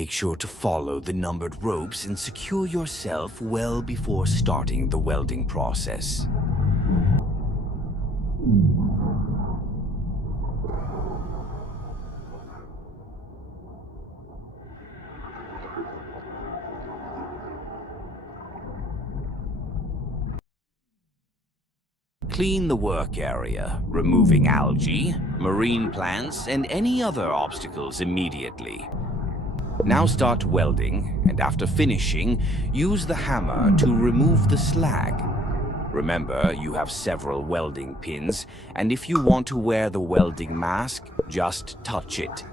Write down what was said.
Make sure to follow the numbered ropes and secure yourself well before starting the welding process. Clean the work area, removing algae, marine plants, and any other obstacles immediately. Now start welding, and after finishing, use the hammer to remove the slag. Remember, you have several welding pins, and if you want to wear the welding mask, just touch it